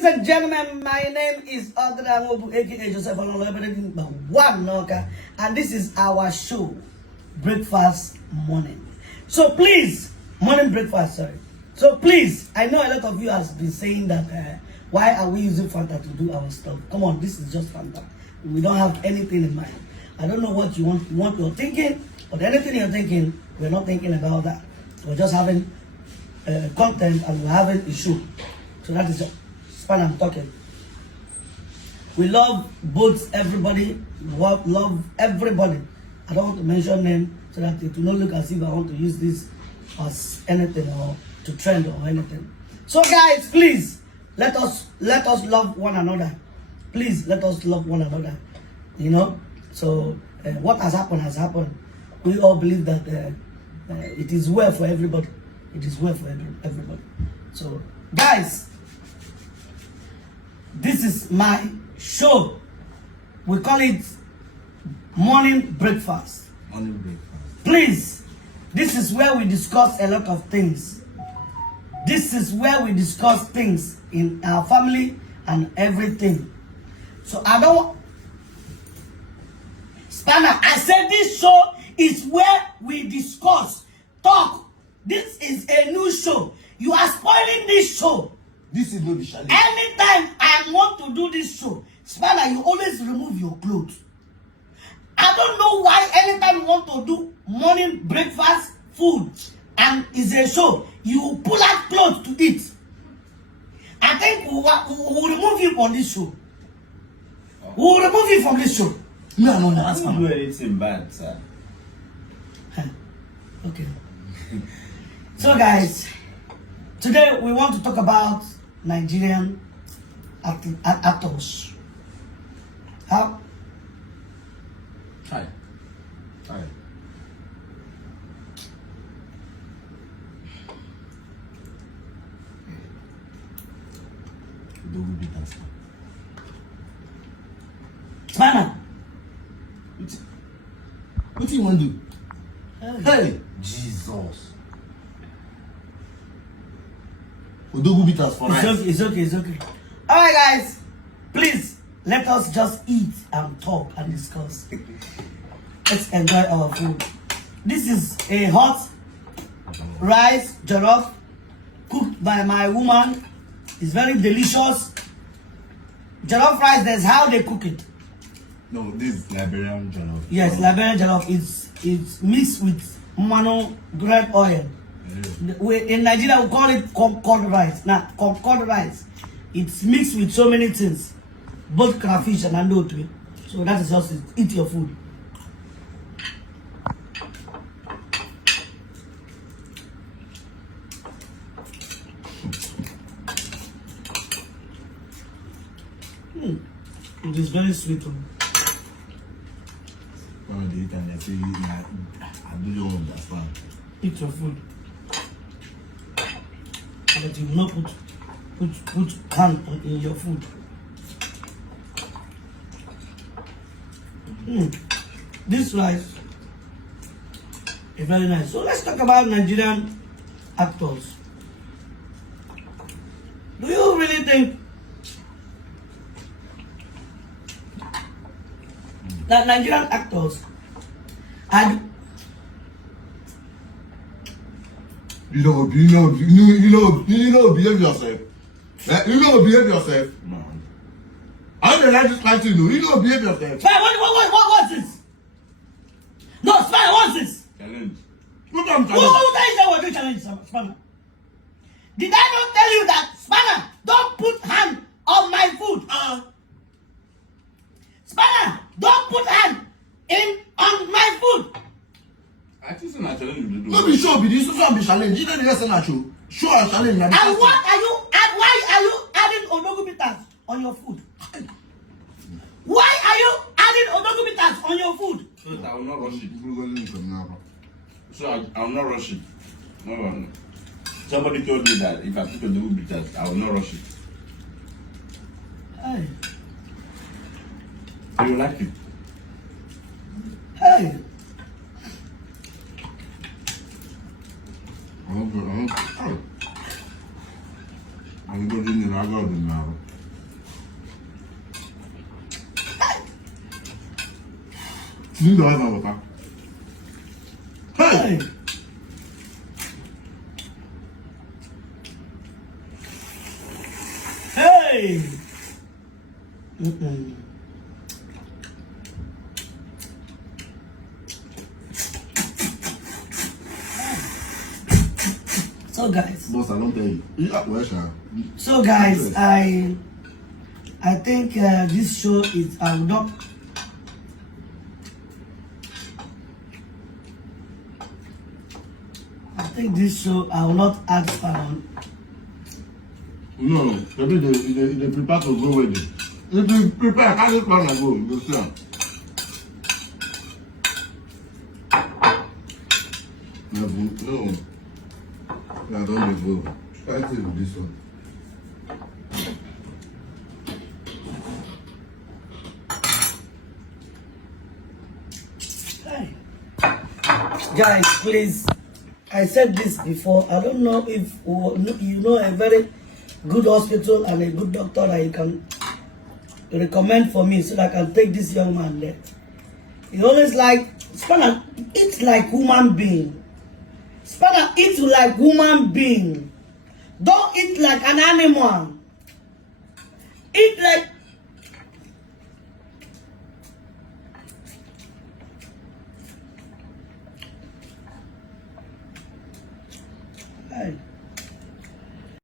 Ladies and gentlemen, my name is Odira Nwobu, aka Joseph One Noka, and this is our show, Breakfast Morning. So please, morning breakfast, sorry. So please, I know a lot of you has been saying that why are we using Fanta to do our stuff? Come on, this is just Fanta. We don't have anything in mind. I don't know what you want you're thinking, but anything you're thinking, we're not thinking about that. We're just having content and we're having a show. So that is span I'm talking. We love both everybody, love everybody. I don't want to mention them so that it will not look as if I want to use this as anything or to trend or anything. So guys, please let us love one another. Please let us love one another. You know. So what has happened. We all believe that it is well for everybody. It is well for everybody. So guys, this is my show. We call it Morning Breakfast. Morning Breakfast. Please, this is where we discuss a lot of things. This is where we discuss things in our family and everything. So I don't... Spanner, I said this show is where we discuss, talk. This is a new show. You are spoiling this show. This is not the challenge. Anytime I want to do this show, Spanner, you always remove your clothes. I don't know why anytime you want to do morning breakfast food and it's a show, you pull out clothes to eat. I think we'll remove you from this show. We'll remove you from this show. No. I didn't do anything bad, sir. Okay. So guys, today we want to talk about Nigerian actors. How? Hi. Spanner. What do you want to do? Hey, Jesus. Odogu beat us for rice. It's okay. Alright guys, please let us just eat and talk and discuss. Let's enjoy our food. This is a hot rice jollof cooked by my woman. It's very delicious. Jollof rice, that's how they cook it. No, this is Liberian jollof. Yes, Liberian jollof. It's mixed with mano bread oil. In Nigeria, we call it concord rice. Now, concord rice. It's mixed with so many things, both crayfish and andotwe. So that is just it. Eat your food. It is very sweet. When they eat and they say, I don't understand. Eat your food. But you will not put can in your food. This rice is very nice. So let's talk about Nigerian actors. Do you really think that Nigerian actors are... You know, behave yourself. Behave yourself. No. I don't like this kind of thing. Behave yourself. Spy, what's this? No, Spy, what's this? Challenge. Look at Who tells you that we're doing challenge, Spanner? Did I not tell you that, Spanner, don't put hand on my food? Spanner, don't put hand on my food. I think it's not challenge you do. no be show be this. This one be challenge. You know the rest na show. Show and challenge. And why are you adding odogu bitters on your food? Why are you adding odogu bitters on your food? So that I will not rush it. So I will not rush it. No. Somebody told me that if I put on the wood bitters, I will not rush it. Hey. So you like it? Hey. I'm going to I got it now. You know I'm over. Hey! Hey! Mm-mm. So guys, Boss, I don't tell you. Yeah, where shall so guys, I think this show is I will not. I think this show I will not ask around. No, maybe they prepare to go wedding. If you prepare, I can't just plan and go. You see. No. I don't go. Try to do this one. Hey. Guys, please. I said this before. I don't know if you know a very good hospital and a good doctor that you can recommend for me so that I can take this young man there. He always like Spanner eat like human being. Spanner eat like human being. Don't eat like an animal. Eat like